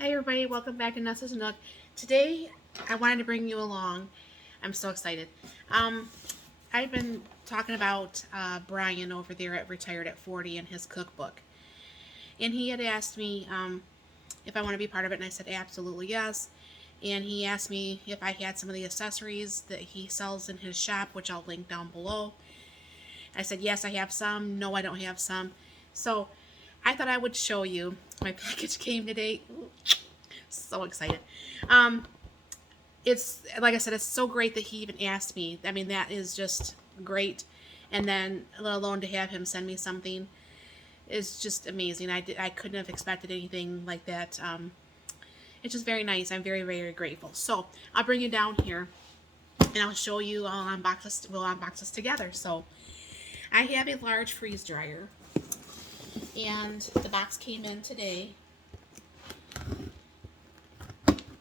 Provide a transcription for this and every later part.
Hey everybody, welcome back to Nessa's Nook. Today I wanted to bring you along. I'm so excited. Um, I've been talking about Brian over there at Retired at 40 and his cookbook. And he had asked me if I want to be part of it, and I said absolutely yes. And he asked me if I had some of the accessories that he sells in his shop, which I'll link down below. I said yes, I have some. No, I don't have some. So I thought I would show you. My package came today. So excited. Um, it's like I said, it's so great that he even asked me. I mean, that is just great. And then, let alone to have him send me something is just amazing. I couldn't have expected anything like that. It's just very nice. I'm very, very grateful. So I'll bring you down here and I'll show you. I'll unbox this. We'll unbox this together. So I have a large freeze dryer, and the box came in today.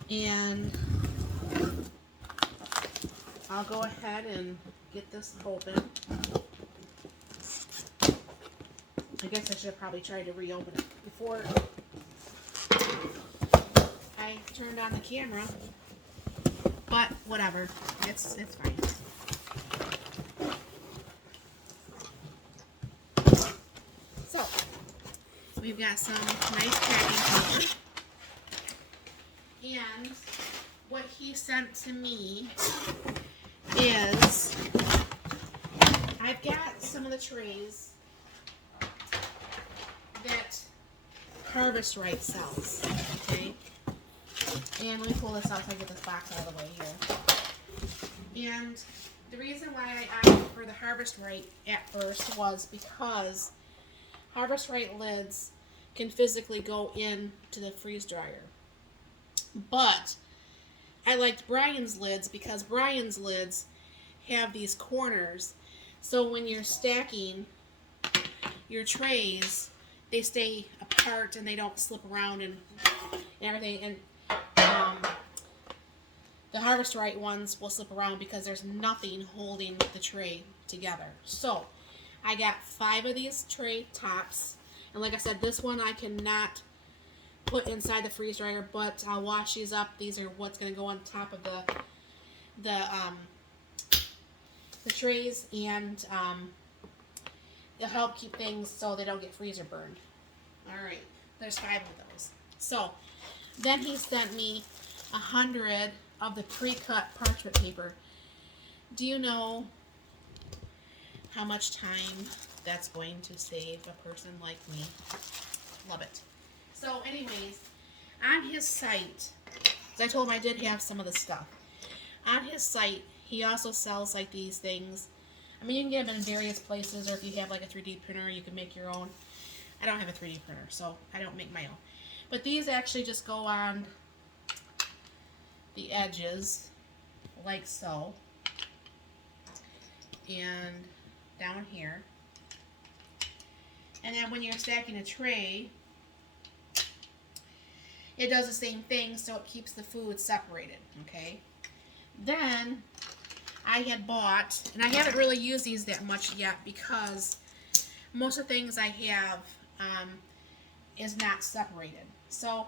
And I'll go ahead and get this open. I guess I should have probably tried to reopen it before I turned on the camera, but whatever, it's fine. So we've got some nice packing paper, and what he sent to me is I've got some of the trays that Harvest Right sells. Okay, and let me pull this out so I get this box out of the way here. And the reason why I opted for the Harvest Right at first was because Harvest Right lids can physically go into the freeze dryer. But I liked Brian's lids because Brian's lids have these corners. So when you're stacking your trays, they stay apart and they don't slip around and everything. And the Harvest Right ones will slip around because there's nothing holding the tray together. So I got 5 of these tray tops. And like I said, this one I cannot put inside the freeze dryer, but I'll wash these up. These are what's going to go on top of the trays, and it'll help keep things so they don't get freezer burned. All right, there's 5 of those. So then he sent me 100 of the pre-cut parchment paper. Do you know how much time that's going to save a person like me? Love it. So anyways, on his site, as I told him I did have some of the stuff. On his site, he also sells like these things. I mean, you can get them in various places, or if you have like a 3D printer, you can make your own. I don't have a 3D printer, so I don't make my own. But these actually just go on the edges, like so. And down here. And then when you're stacking a tray, it does the same thing, so it keeps the food separated, okay? Then I had bought, and I haven't really used these that much yet because most of the things I have is not separated. So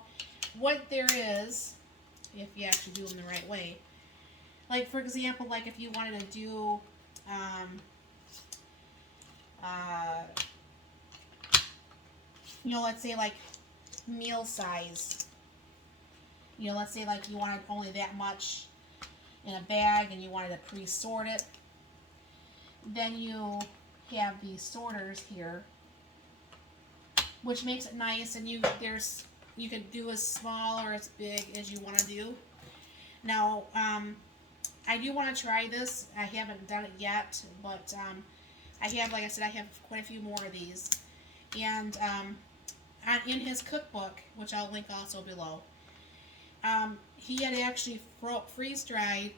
what there is, if you actually do them the right way, like for example, like if you wanted to do let's say like meal size. Let's say like you wanted only that much in a bag and you wanted to pre-sort it. Then you have these sorters here, which makes it nice, and you can do as small or as big as you want to do. Now, I do want to try this. I haven't done it yet, but I have, like I said, I have quite a few more of these. And in his cookbook, which I'll link also below, he had actually freeze-dried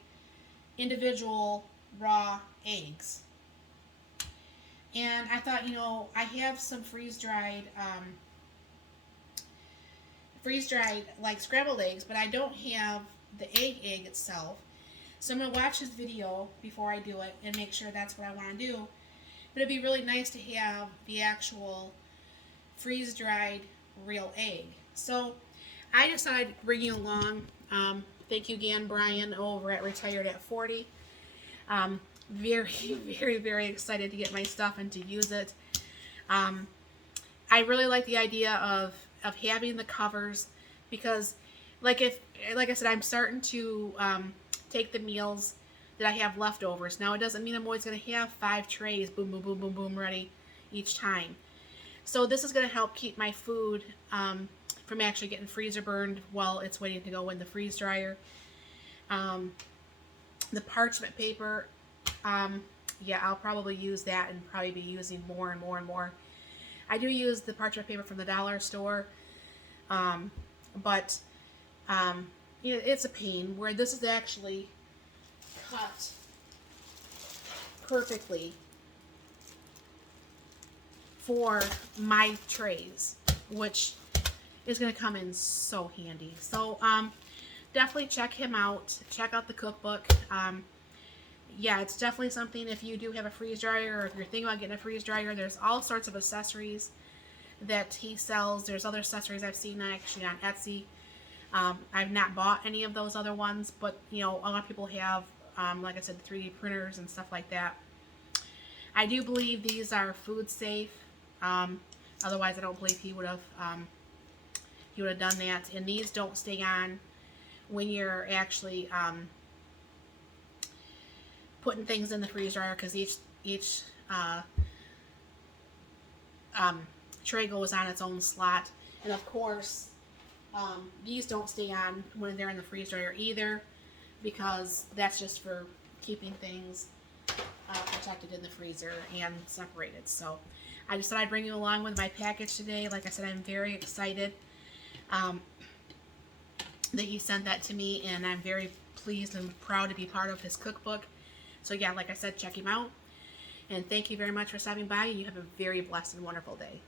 individual raw eggs. And I thought, I have some freeze-dried like scrambled eggs, but I don't have the egg itself. So I'm going to watch this video before I do it and make sure that's what I want to do. But it'd be really nice to have the actual freeze-dried real egg. So I just thought I'd bring you along. Thank you again, Brian, over at Retired at 40. Very, very, very excited to get my stuff and to use it. Um, I really like the idea of having the covers because, like I said, I'm starting to take the meals that I have leftovers. Now it doesn't mean I'm always going to have 5 trays, boom, boom, boom, boom, boom, ready each time. So this is going to help keep my food from actually getting freezer burned while it's waiting to go in the freeze dryer. Um, the parchment paper, yeah, I'll probably use that and probably be using more and more and more. I do use the parchment paper from the dollar store, but you know, it's a pain where this is actually cut perfectly for my trays, which is going to come in so handy. So definitely check him out. Check out the cookbook. Yeah, it's definitely something if you do have a freeze dryer or if you're thinking about getting a freeze dryer. There's all sorts of accessories that he sells. There's other accessories I've seen actually on Etsy. I've not bought any of those other ones, but you know, a lot of people have, like I said, the 3D printers and stuff like that. I do believe these are food safe. Otherwise, I don't believe he would have done that. And these don't stay on when you're actually putting things in the freeze dryer because each tray goes on its own slot. And of course, these don't stay on when they're in the freeze dryer either because that's just for keeping things protected in the freezer and separated. So I just thought I'd bring you along with my package today. Like I said, I'm very excited that he sent that to me, and I'm very pleased and proud to be part of his cookbook. So yeah, like I said, check him out. And thank you very much for stopping by, and you have a very blessed and wonderful day.